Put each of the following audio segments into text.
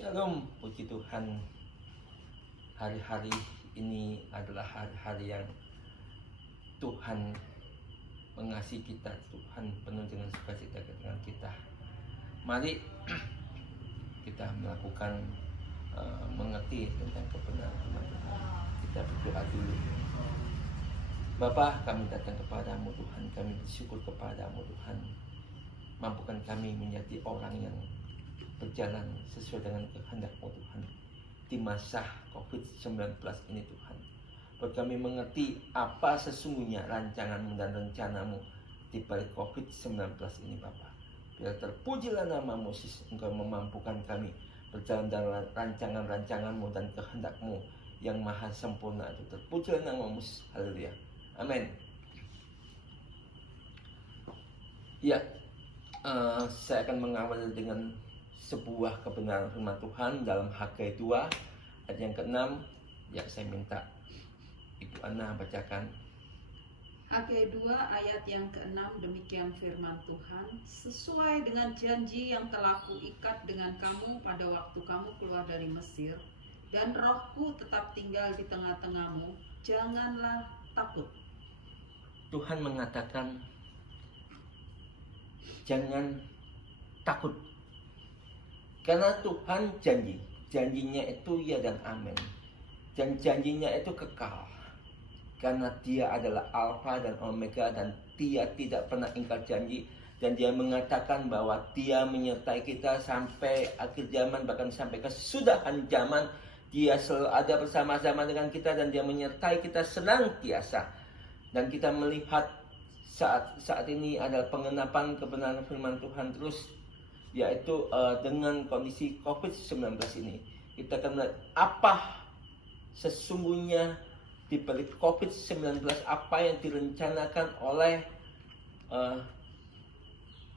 Shalom, puji Tuhan. Hari-hari ini adalah hari-hari yang Tuhan mengasihi kita. Tuhan penuh dengan sukacita dengan kita. Mari kita melakukan mengerti tentang kebenaran firman Tuhan. Kita berdoa dulu. Bapa, kami datang kepadamu Tuhan. Kami bersyukur kepadamu Tuhan. Mampukan kami menjadi orang yang berjalan sesuai dengan kehendak-Mu Tuhan di masa COVID-19 ini Tuhan. Buat kami mengerti apa sesungguhnya rancangan-Mu dan rencana-Mu di balik COVID-19 ini Bapa. Biar terpujilah nama-Mu, Engkau memampukan kami berjalan dalam rancangan-rancangan-Mu dan kehendak-Mu yang maha sempurna itu. Terpujilah nama-Mu, haleluya, amin. Ya, saya akan mengawali dengan sebuah kebenaran firman Tuhan dalam Hagai 2 ayat yang ke-6. Ya, saya minta Ibu Ana bacakan. Hagai 2 ayat yang ke-6, demikian firman Tuhan, sesuai dengan janji yang telah kuikat dengan kamu pada waktu kamu keluar dari Mesir, dan rohku tetap tinggal di tengah-tengahmu, janganlah takut. Tuhan mengatakan jangan takut. Karena Tuhan janjinya itu ya dan amin. Dan janjinya itu kekal. Karena Dia adalah Alfa dan Omega dan Dia tidak pernah ingkar janji. Dan Dia mengatakan bahwa Dia menyertai kita sampai akhir zaman, bahkan sampai kesudahan zaman. Dia selalu ada bersama-sama dengan kita dan Dia menyertai kita senantiasa. Dan kita melihat saat ini adalah pengenapan kebenaran firman Tuhan terus, yaitu dengan kondisi COVID-19 ini. Kita akan melihat apa sesungguhnya di balik COVID-19, apa yang direncanakan oleh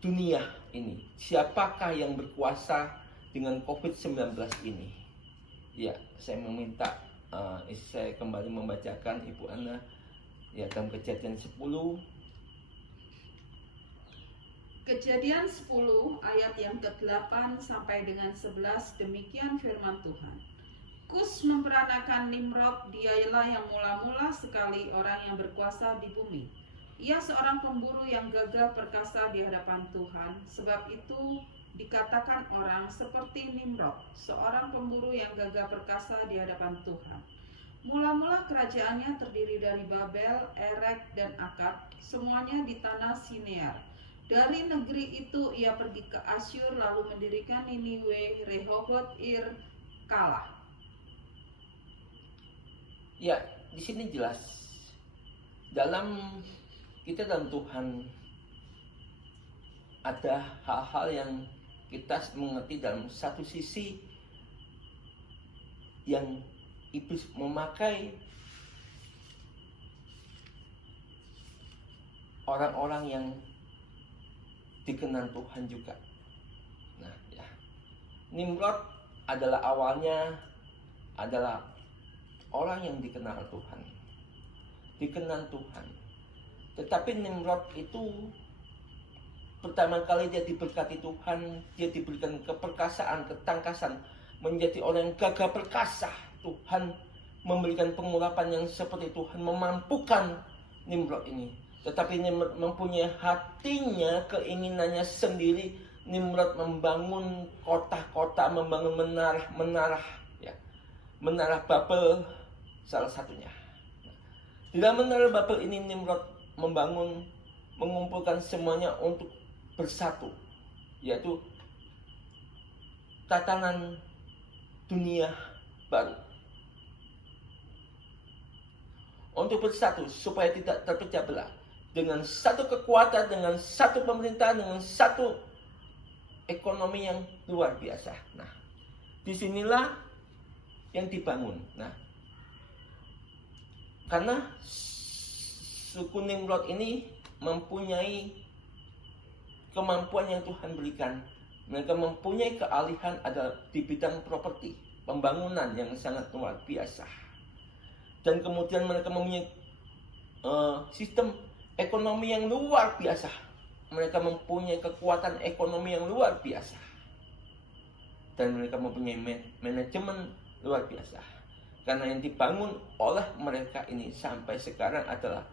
dunia ini. Siapakah yang berkuasa dengan COVID-19 ini? Ya, saya meminta saya kembali membacakan Ibu Ana ya dalam Kejadian 10. Kejadian 10 ayat yang ke-8 sampai dengan 11, demikian firman Tuhan. Kus memperanakan Nimrod, dialah yang mula-mula sekali orang yang berkuasa di bumi. Ia seorang pemburu yang gagah perkasa di hadapan Tuhan, sebab itu dikatakan orang seperti Nimrod, seorang pemburu yang gagah perkasa di hadapan Tuhan. Mula-mula kerajaannya terdiri dari Babel, Erek, dan Akkad, semuanya di tanah Sinear. Dari negeri itu ia pergi ke Asyur, lalu mendirikan Niniwe, Rehoboth, Ir, Kalah. Ya, di sini jelas dalam Tuhan ada hal-hal yang kita mengerti. Dalam satu sisi yang iblis memakai orang-orang yang dikenal Tuhan juga. Nah, ya. Nimrod adalah awalnya adalah orang yang dikenal Tuhan. Dikenal Tuhan. Tetapi Nimrod itu pertama kali dia diberkati Tuhan, dia diberikan keperkasaan, ketangkasan, menjadi orang yang gagah perkasa. Tuhan memberikan pengurapan yang seperti Tuhan memampukan Nimrod ini. Tetapi Nimrod mempunyai hatinya, keinginannya sendiri. Nimrod membangun kota-kota, membangun menara, ya. Menara Babel salah satunya. Di dalam menara Babel ini Nimrod mengumpulkan semuanya untuk bersatu, yaitu tatanan dunia baru. Untuk bersatu supaya tidak terpecah belah. Dengan satu kekuatan, dengan satu pemerintahan, dengan satu ekonomi yang luar biasa. Nah, disinilah yang dibangun. Nah, karena suku Nimrod ini mempunyai kemampuan yang Tuhan berikan. Mereka mempunyai keahlian ada di bidang properti, pembangunan yang sangat luar biasa. Dan kemudian mereka mempunyai sistem ekonomi yang luar biasa. Mereka mempunyai kekuatan ekonomi yang luar biasa. Dan mereka mempunyai manajemen luar biasa. Karena yang dibangun oleh mereka ini sampai sekarang adalah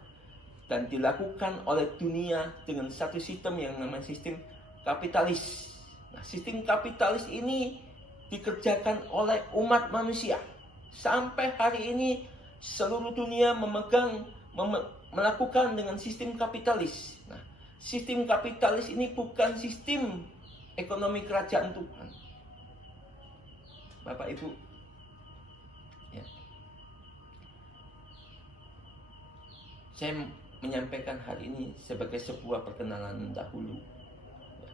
dan dilakukan oleh dunia dengan satu sistem yang namanya sistem kapitalis. Nah, sistem kapitalis ini dikerjakan oleh umat manusia. Sampai hari ini seluruh dunia melakukan dengan sistem kapitalis. Nah, sistem kapitalis ini bukan sistem ekonomi kerajaan Tuhan. Bapak Ibu, ya. Saya menyampaikan hal ini sebagai sebuah perkenalan dahulu. Ya.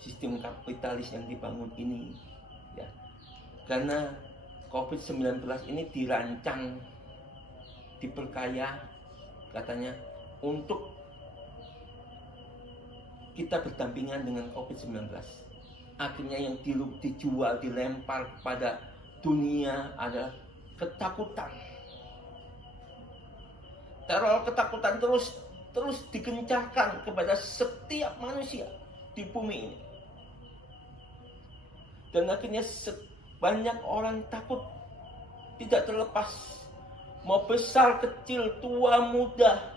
Sistem kapitalis yang dibangun ini, ya. Karena COVID-19 ini dirancang, diperkaya, katanya, untuk kita berdampingan dengan COVID-19. Akhirnya yang dijual, dilempar kepada dunia adalah ketakutan. Teror ketakutan terus digencarkan kepada setiap manusia di bumi ini. Dan akhirnya banyak orang takut, tidak terlepas. Mau besar, kecil, tua, muda,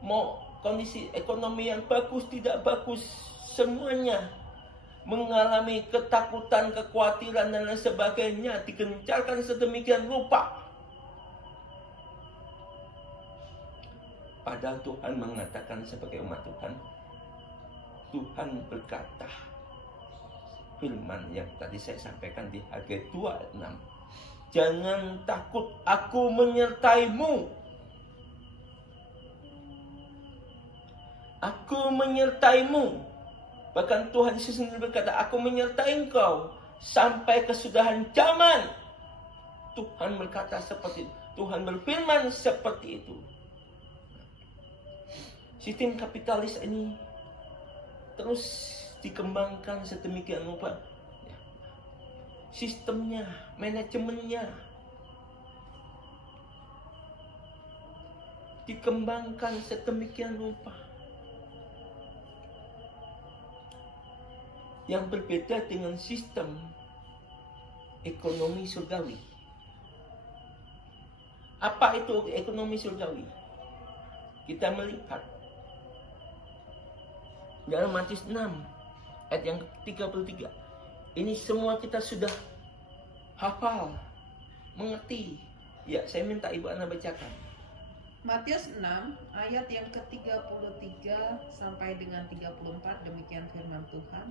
mau kondisi ekonomi yang bagus, tidak bagus, semuanya mengalami ketakutan, kekhawatiran, dan lain sebagainya, digencarkan sedemikian rupa. Padahal Tuhan mengatakan sebagai umat Tuhan, Tuhan berkata, firman yang tadi saya sampaikan di Hagai 2:6, jangan takut, aku menyertaimu. Aku menyertaimu. Bahkan Tuhan Yesus sendiri berkata, aku menyertai engkau sampai kesudahan zaman. Tuhan berkata seperti itu. Tuhan berfirman seperti itu. Sistem kapitalis ini terus dikembangkan sedemikian rupa. Sistemnya, manajemennya dikembangkan sedemikian rupa. Yang berbeda dengan sistem ekonomi surgawi. Apa itu ekonomi surgawi? Kita melihat dalam Matius 6 ayat yang 33. Ini semua kita sudah hafal, mengerti. Ya, saya minta Ibu Ana bacakan. Matius 6 ayat yang ke-33 sampai dengan 34, demikian firman Tuhan.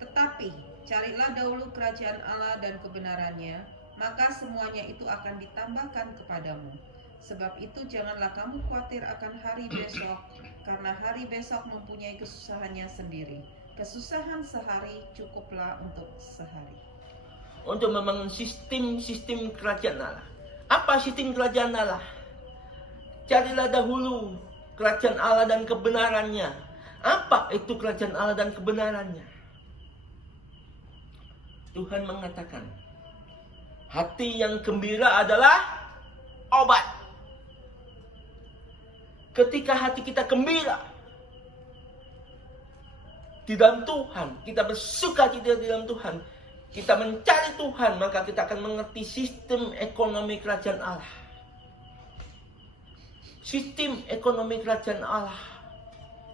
Tetapi carilah dahulu kerajaan Allah dan kebenarannya, maka semuanya itu akan ditambahkan kepadamu. Sebab itu janganlah kamu khawatir akan hari besok, karena hari besok mempunyai kesusahannya sendiri. Kesusahan sehari cukuplah untuk sehari. Untuk membangun sistem kerajaan Allah. Apa sistem kerajaan Allah? Carilah dahulu kerajaan Allah dan kebenarannya. Apa itu kerajaan Allah dan kebenarannya? Tuhan mengatakan, hati yang gembira adalah obat. Ketika hati kita gembira di dalam Tuhan, kita bersuka cita di dalam Tuhan, kita mencari Tuhan, maka kita akan mengerti sistem ekonomi kerajaan Allah. Sistem ekonomi kerajaan Allah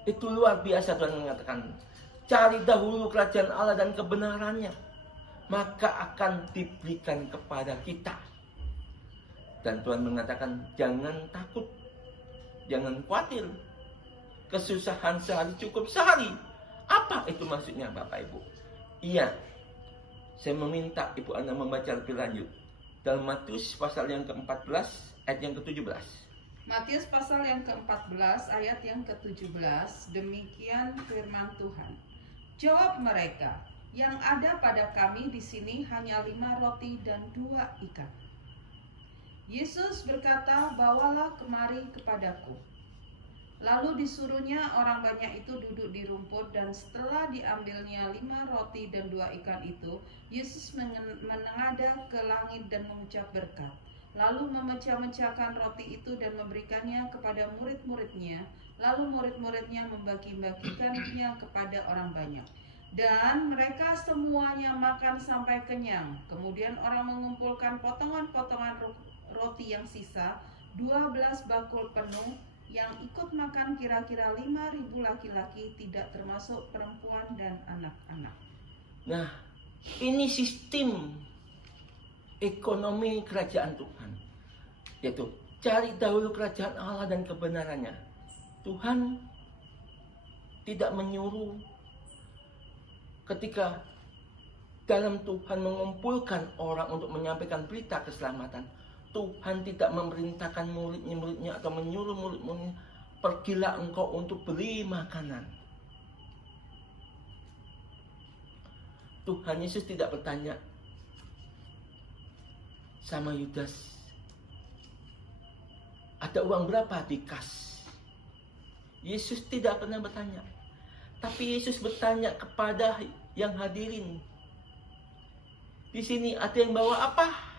itu luar biasa. Tuhan mengatakan, cari dahulu kerajaan Allah dan kebenarannya, maka akan diberikan kepada kita. Dan Tuhan mengatakan, jangan takut, jangan khawatir. Kesusahan sehari cukup sehari. Apa itu maksudnya Bapak Ibu? Iya, saya meminta Ibu Ana membaca lebih lanjut dalam Matius pasal yang ke-14 ayat yang ke-17. Matius pasal yang ke-14 ayat yang ke-17, demikian firman Tuhan. Jawab mereka, yang ada pada kami di sini hanya 5 roti dan 2 ikan. Yesus berkata, bawalah kemari kepadaku. Lalu disuruhnya orang banyak itu duduk di rumput, dan setelah diambilnya 5 roti dan 2 ikan itu, Yesus menengadah ke langit dan mengucap berkat. Lalu memecah-mecahkan roti itu dan memberikannya kepada murid-muridnya. Lalu murid-muridnya membagi-bagikannya kepada orang banyak. Dan mereka semuanya makan sampai kenyang. Kemudian orang mengumpulkan potongan-potongan roti yang sisa, 12 bakul penuh. Yang ikut makan kira-kira 5.000 laki-laki, tidak termasuk perempuan dan anak-anak. Nah, ini sistem ekonomi kerajaan Tuhan. Yaitu cari dahulu kerajaan Allah dan kebenarannya. Tuhan tidak menyuruh ketika dalam Tuhan mengumpulkan orang untuk menyampaikan berita keselamatan. Tuhan tidak memerintahkan murid-muridnya atau menyuruh murid-muridnya, pergilah engkau untuk beli makanan. Tuhan Yesus tidak bertanya sama Yudas, ada uang berapa di kas? Yesus tidak pernah bertanya. Tapi Yesus bertanya kepada yang hadirin, di sini ada yang bawa apa?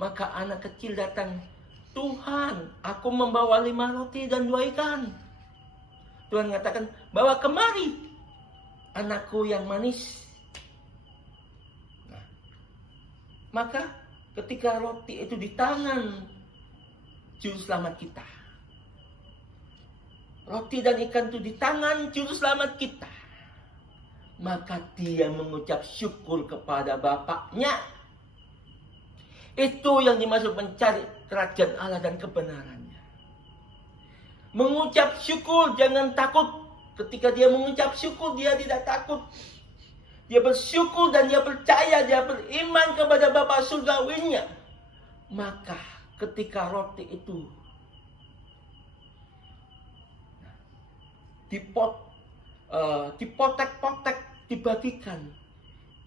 Maka anak kecil datang, Tuhan, aku membawa 5 roti dan 2 ikan. Tuhan mengatakan, bawa kemari anakku yang manis. Nah, maka ketika roti itu di tangan juru selamat kita, roti dan ikan itu di tangan juru selamat kita, maka dia mengucap syukur kepada Bapaknya. Itu yang dimaksud mencari kerajaan Allah dan kebenarannya. Mengucap syukur, jangan takut. Ketika dia mengucap syukur, dia tidak takut. Dia bersyukur dan dia percaya, dia beriman kepada Bapa surgawinya. Maka ketika roti itu dipotek-potek, dibagikan,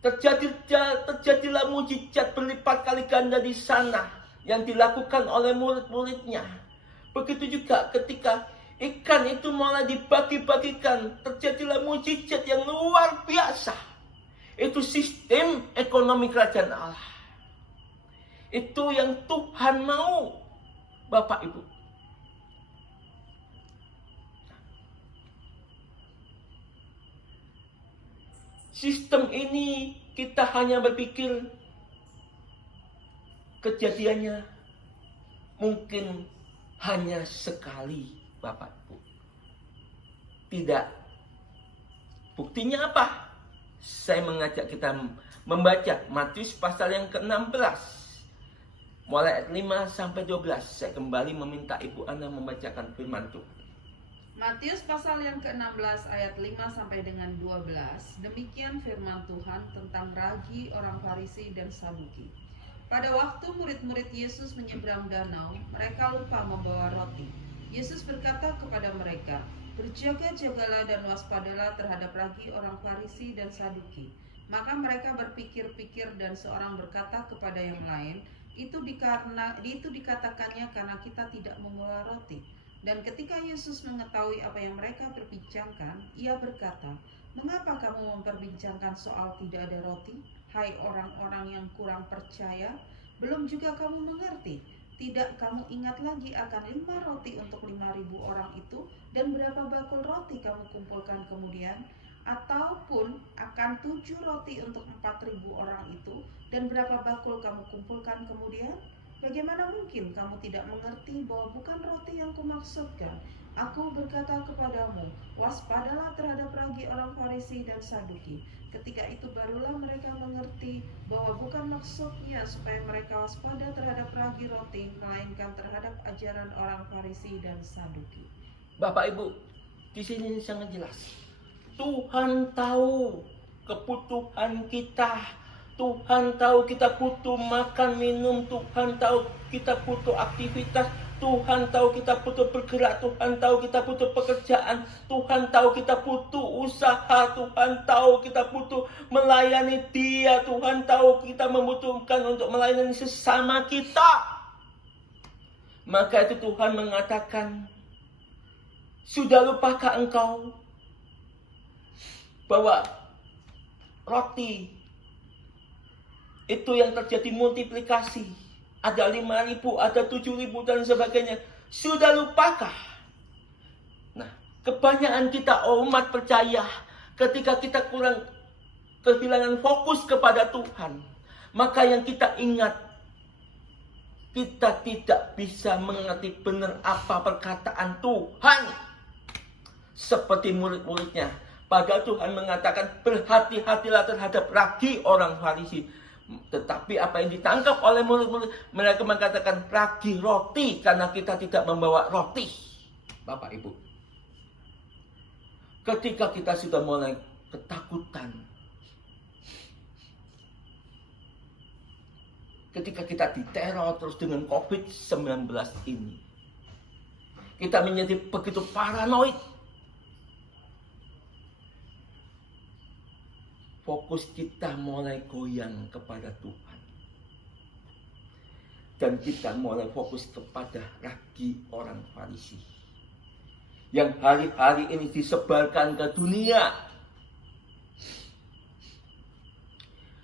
terjadilah mujizat berlipat kali ganda di sana yang dilakukan oleh murid-muridnya. Begitu juga ketika ikan itu mulai dibagi-bagikan, terjadilah mujizat yang luar biasa. Itu sistem ekonomi kerajaan Allah. Itu yang Tuhan mau, Bapak Ibu. Sistem ini kita hanya berpikir kejadiannya mungkin hanya sekali, Bapak Ibu. Tidak. Buktinya apa? Saya mengajak kita membaca Matius pasal yang ke-16. Mulai ayat 5 sampai 12. Saya kembali meminta Ibu Anda membacakan firman Tuhan. Matius pasal yang ke-16 ayat 5 sampai dengan 12. Demikian firman Tuhan tentang ragi orang Farisi dan Saduki. Pada waktu murid-murid Yesus menyeberang danau, mereka lupa membawa roti. Yesus berkata kepada mereka, "Berjaga-jagalah dan waspadalah terhadap ragi orang Farisi dan Saduki." Maka mereka berpikir-pikir dan seorang berkata kepada yang lain, itu dikatakannya karena kita tidak membawa roti. Dan ketika Yesus mengetahui apa yang mereka perbincangkan, ia berkata, "Mengapa kamu memperbincangkan soal tidak ada roti? Hai orang-orang yang kurang percaya, belum juga kamu mengerti? Tidak kamu ingat lagi akan 5 roti untuk 5.000 orang itu, dan berapa bakul roti kamu kumpulkan kemudian? Ataupun akan 7 roti untuk 4.000 orang itu, dan berapa bakul kamu kumpulkan kemudian? Bagaimana mungkin kamu tidak mengerti bahwa bukan roti yang kumaksudkan? Aku berkata kepadamu, waspadalah terhadap ragi orang Farisi dan Saduki. Ketika itu barulah mereka mengerti bahwa bukan maksudnya supaya mereka waspada terhadap ragi roti, melainkan terhadap ajaran orang Farisi dan Saduki. Bapak Ibu, di sini sangat jelas. Tuhan tahu kebutuhan kita. Tuhan tahu kita butuh makan minum, Tuhan tahu kita butuh aktivitas, Tuhan tahu kita butuh bergerak, Tuhan tahu kita butuh pekerjaan, Tuhan tahu kita butuh usaha, Tuhan tahu kita butuh melayani Dia, Tuhan tahu kita membutuhkan untuk melayani sesama kita. Maka itu Tuhan mengatakan, sudah lupakah engkau bahwa roti itu yang terjadi multiplikasi, ada 5.000, ada 7.000 dan sebagainya. Sudah lupakah? Nah, kebanyakan kita umat percaya, Ketika kita kehilangan fokus kepada Tuhan, maka yang kita ingat, kita tidak bisa mengerti benar apa perkataan Tuhan. Seperti murid-muridnya. Padahal Tuhan mengatakan berhati-hatilah terhadap ragi orang Farisi. Tetapi apa yang ditangkap oleh murid-murid, mereka mengatakan ragi roti karena kita tidak membawa roti. Bapak Ibu, ketika kita sudah mulai ketakutan, ketika kita diteror terus dengan COVID-19 ini, kita menjadi begitu paranoid. Fokus kita mulai goyang kepada Tuhan. Dan kita mulai fokus kepada ragi orang Farisi. Yang hari-hari ini disebarkan ke dunia.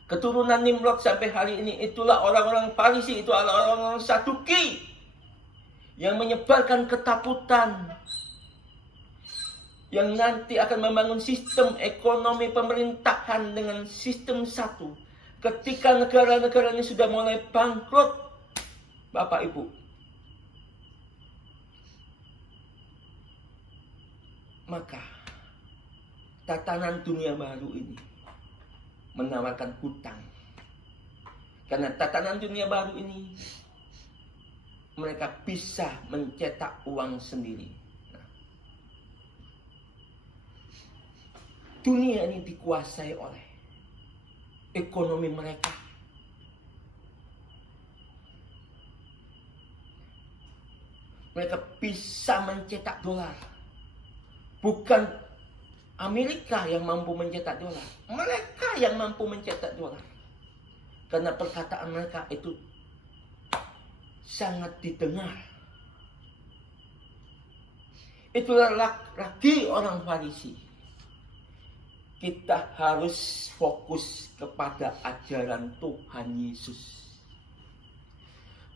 Keturunan Nimrod sampai hari ini itulah orang-orang Farisi, itu adalah orang-orang Saduki yang menyebarkan ketakutan, yang nanti akan membangun sistem ekonomi pemerintahan dengan sistem satu. Ketika negara-negara ini sudah mulai bangkrut, Bapak Ibu, maka tatanan dunia baru ini menawarkan hutang. Karena tatanan dunia baru ini, mereka bisa mencetak uang sendiri. Nah, dunia ini dikuasai oleh ekonomi mereka. Mereka bisa mencetak dolar. Bukan Amerika yang mampu mencetak dolar. Mereka yang mampu mencetak dolar. Karena perkataan mereka itu sangat didengar. Itulah lagi orang Farisi. Kita harus fokus kepada ajaran Tuhan Yesus.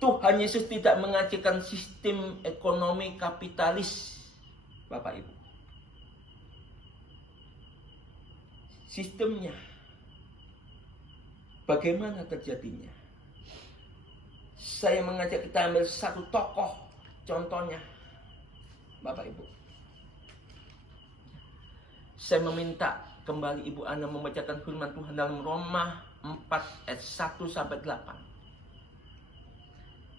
Tuhan Yesus tidak mengajarkan sistem ekonomi kapitalis, Bapak Ibu. Sistemnya, bagaimana terjadinya? Saya mengajak kita ambil satu tokoh, contohnya, Bapak Ibu. Saya meminta kembali Ibu Ana membacakan firman Tuhan dalam Roma 4 ayat 1 sampai 8.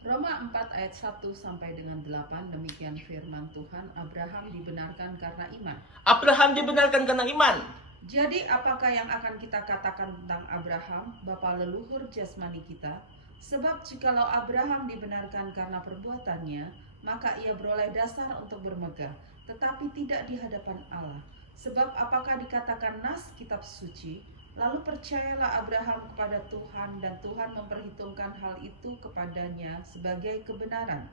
Roma 4 ayat 1 sampai dengan 8, demikian firman Tuhan. Abraham dibenarkan karena iman. Abraham dibenarkan karena iman. Jadi apakah yang akan kita katakan tentang Abraham, bapa leluhur jasmani kita? Sebab jikalau Abraham dibenarkan karena perbuatannya, maka ia beroleh dasar untuk bermegah, tetapi tidak di hadapan Allah. Sebab apakah dikatakan nas kitab suci, lalu percayalah Abraham kepada Tuhan, dan Tuhan memperhitungkan hal itu kepadanya sebagai kebenaran.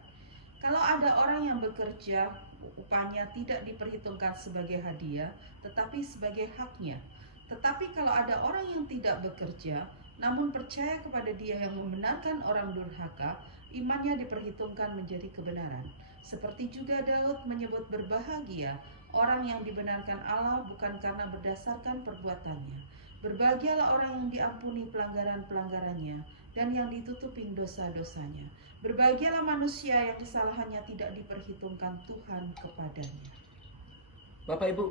Kalau ada orang yang bekerja, upahnya tidak diperhitungkan sebagai hadiah, tetapi sebagai haknya. Tetapi kalau ada orang yang tidak bekerja, namun percaya kepada Dia yang membenarkan orang durhaka, imannya diperhitungkan menjadi kebenaran. Seperti juga Daud menyebut berbahagia orang yang dibenarkan Allah bukan karena berdasarkan perbuatannya. Berbahagialah orang yang diampuni pelanggaran-pelanggarannya dan yang ditutupin dosa-dosanya. Berbahagialah manusia yang kesalahannya tidak diperhitungkan Tuhan kepadanya. Bapak Ibu,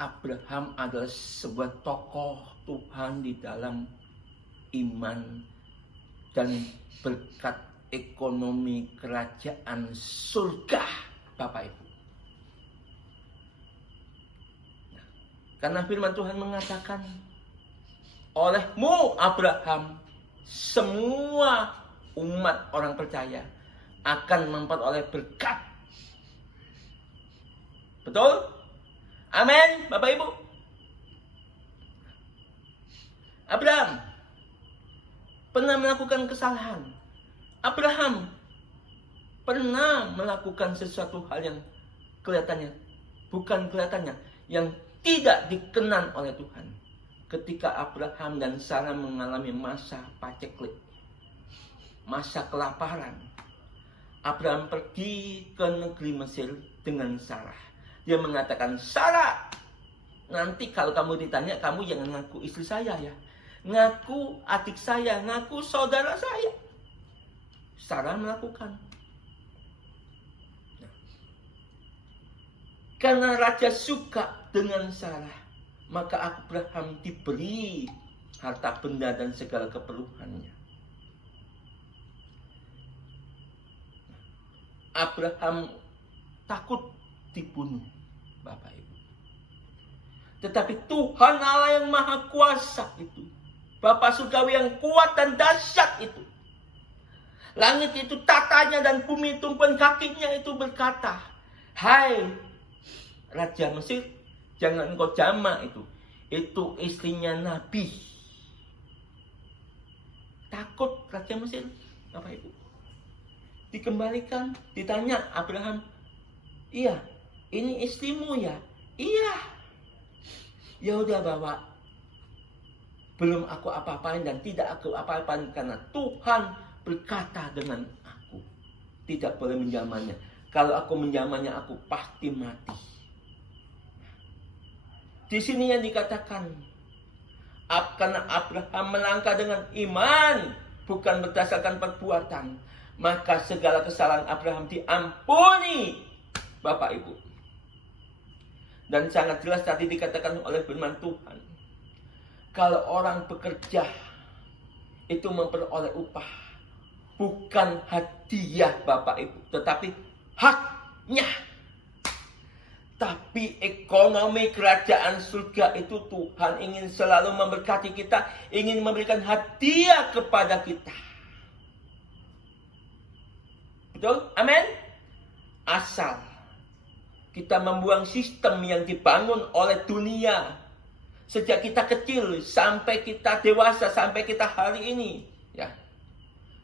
Abraham adalah sebuah tokoh Tuhan di dalam iman dan berkat ekonomi kerajaan surga, Bapak Ibu. Karena firman Tuhan mengatakan, olehmu Abraham, semua umat orang percaya akan memperoleh berkat. Betul? Amin, Bapak Ibu. Abraham pernah melakukan kesalahan. Abraham pernah melakukan sesuatu hal yang yang tidak dikenan oleh Tuhan. Ketika Abraham dan Sarah mengalami masa paceklik, masa kelaparan, Abraham pergi ke negeri Mesir dengan Sarah. Dia mengatakan, Sarah, Nanti kalau kamu ditanya, kamu jangan ngaku istri saya ya. Ngaku adik saya, ngaku saudara saya. Sarah melakukan. Karena raja suka dengan Sarah, maka Abraham diberi harta benda dan segala keperluannya. Abraham takut dibunuh, Bapak Ibu. Tetapi Tuhan Allah yang Maha Kuasa itu, Bapa surgawi yang kuat dan dahsyat itu, langit itu tatanya dan bumi tumpuan kakinya itu berkata, hai Raja Mesir, jangan engkau jama itu istrinya Nabi. Takut Raja Mesir, Bapak Ibu. Dikembalikan, ditanya Abraham, iya, ini istrimu ya? Iya. Ya udah bawa. Belum aku apa-apain dan tidak aku apa-apain karena Tuhan berkata dengan aku, tidak boleh menjamanya. Kalau aku menjamanya, aku pasti mati. Di sini yang dikatakan, karena Abraham melangkah dengan iman, bukan berdasarkan perbuatan, maka segala kesalahan Abraham diampuni, Bapak Ibu. Dan sangat jelas tadi dikatakan oleh firman Tuhan, kalau orang bekerja itu memperoleh upah, bukan hadiah Bapak Ibu, tetapi haknya. Tapi ekonomi kerajaan surga itu Tuhan ingin selalu memberkati kita, ingin memberikan hadiah kepada kita. Betul? Amin? Asal kita membuang sistem yang dibangun oleh dunia sejak kita kecil sampai kita dewasa, sampai kita hari ini, ya.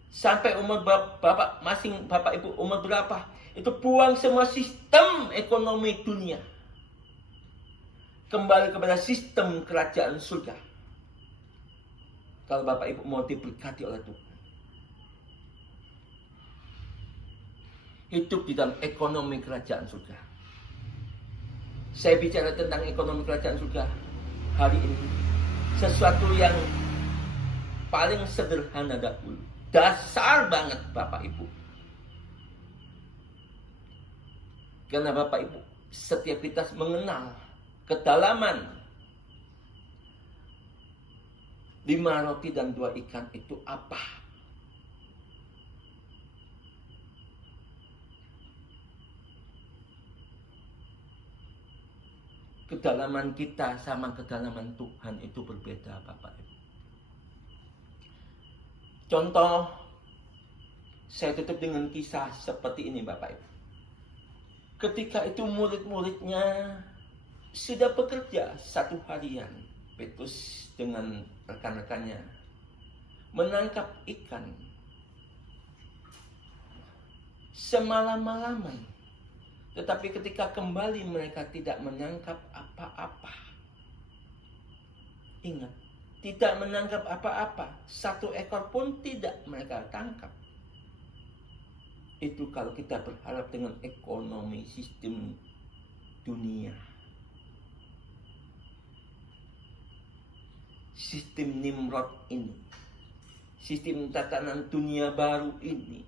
Sampai umur Bapak Ibu umur berapa? Itu buang semua sistem ekonomi dunia. Kembali kepada sistem kerajaan surga. Kalau Bapak Ibu mau diberkati oleh Tuhan. Hidup di dalam ekonomi kerajaan surga. Saya bicara tentang ekonomi kerajaan surga hari ini. Sesuatu yang paling sederhana dahulu. Dasar banget Bapak Ibu. Karena Bapak Ibu, setiap kita mengenal kedalaman 5 roti dan 2 ikan itu apa? Kedalaman kita sama kedalaman Tuhan itu berbeda, Bapak Ibu. Contoh, saya tutup dengan kisah seperti ini, Bapak Ibu. Ketika itu murid-muridnya sudah bekerja 1 harian, Petrus dengan rekan-rekannya menangkap ikan semalam-malaman. Tetapi ketika kembali mereka tidak menangkap apa-apa. Ingat, tidak menangkap apa-apa. 1 ekor pun tidak mereka tangkap. Itu kalau kita berharap dengan ekonomi sistem dunia. Sistem Nimrod ini. Sistem tatanan dunia baru ini.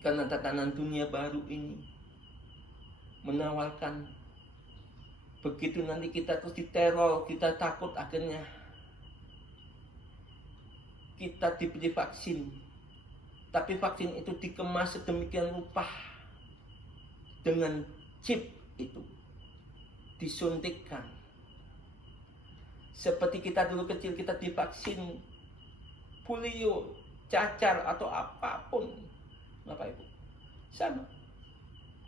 Karena tatanan dunia baru ini menawarkan, begitu nanti kita terus diteror, kita takut, akhirnya kita diberi vaksin. Tapi vaksin itu dikemas sedemikian rupa dengan chip itu. Disuntikkan. Seperti kita dulu kecil kita divaksin polio, cacar atau apapun. Bapak Ibu. Sama.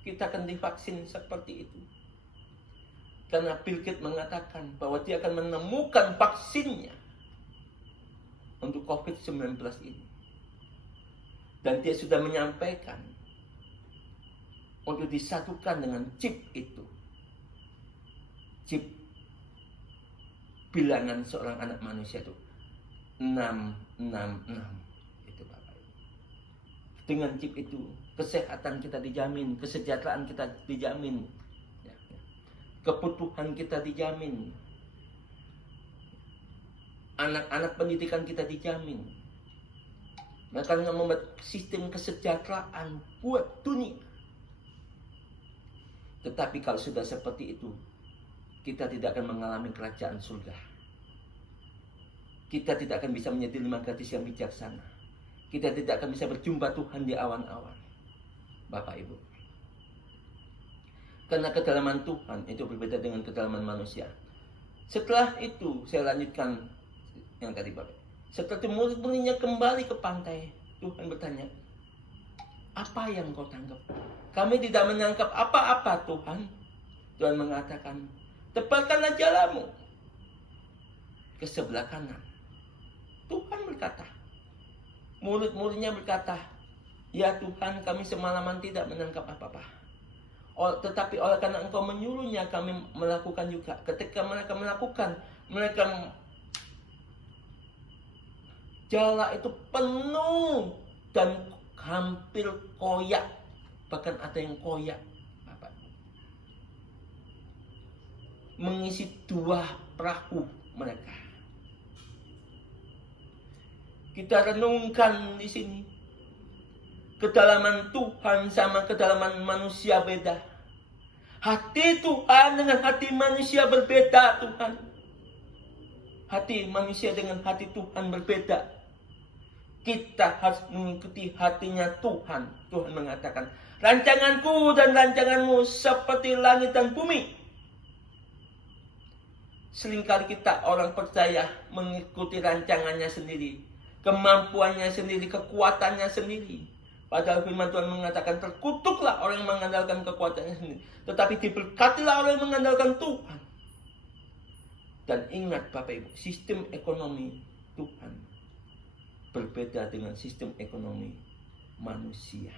Kita akan divaksin seperti itu. Karena Bill Gates mengatakan bahwa dia akan menemukan vaksinnya untuk COVID-19 ini. Dan dia sudah menyampaikan untuk disatukan dengan chip itu. Chip bilangan seorang anak manusia itu 666. Itu Bapak Ibu. Dengan chip itu, kesehatan kita dijamin, kesejahteraan kita dijamin, ya, kebutuhan kita dijamin, anak-anak pendidikan kita dijamin. Mereka membuat sistem kesejahteraan buat dunia. Tetapi kalau sudah seperti itu, kita tidak akan mengalami kerajaan surga. Kita tidak akan bisa menjadi lemah gadis yang bijaksana. Kita tidak akan bisa berjumpa Tuhan di awan-awan, Bapak Ibu. Karena kedalaman Tuhan itu berbeda dengan kedalaman manusia. Setelah itu saya lanjutkan yang tadi Bapak. Setelah itu murid-muridnya kembali ke pantai, Tuhan bertanya, apa yang kau tangkap? Kami tidak menangkap apa-apa Tuhan. Tuhan mengatakan, tepalkanlah jalamu ke sebelah kanan. Tuhan berkata, murid-muridnya berkata, ya Tuhan, kami semalaman tidak menangkap apa-apa. Tetapi oleh karena Engkau menyuruhnya, kami melakukan juga. Ketika mereka melakukan, mereka jala itu penuh dan hampir koyak. Bahkan ada yang koyak, Bapak. Mengisi 2 perahu mereka. Kita renungkan di sini. Kedalaman Tuhan sama kedalaman manusia beda. Hati Tuhan dengan hati manusia berbeda, Tuhan. Hati manusia dengan hati Tuhan berbeda. Kita harus mengikuti hatinya Tuhan. Tuhan mengatakan, rancanganku dan rancanganmu seperti langit dan bumi. Seringkali kita orang percaya mengikuti rancangannya sendiri, kemampuannya sendiri, kekuatannya sendiri. Padahal firman Tuhan mengatakan, terkutuklah orang yang mengandalkan kekuatannya sendiri, tetapi diberkatilah orang yang mengandalkan Tuhan. Dan ingat Bapak Ibu, sistem ekonomi Tuhan berbeda dengan sistem ekonomi manusia.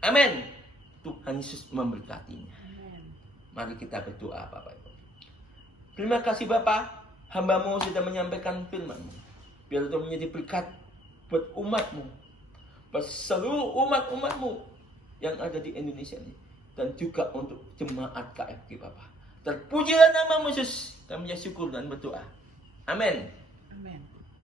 Amin. Tuhan Yesus memberkatinya. Mari kita berdoa Bapak Ibu. Terima kasih Bapak, hamba-Mu sudah menyampaikan firman-Mu. Biar itu menjadi berkat buat umat-Mu, buat seluruh umat-umat-Mu yang ada di Indonesia ini, dan juga untuk jemaat KFG Bapak. Terpujilah nama Yesus. Kami syukur dan berdoa. Amin. Amin.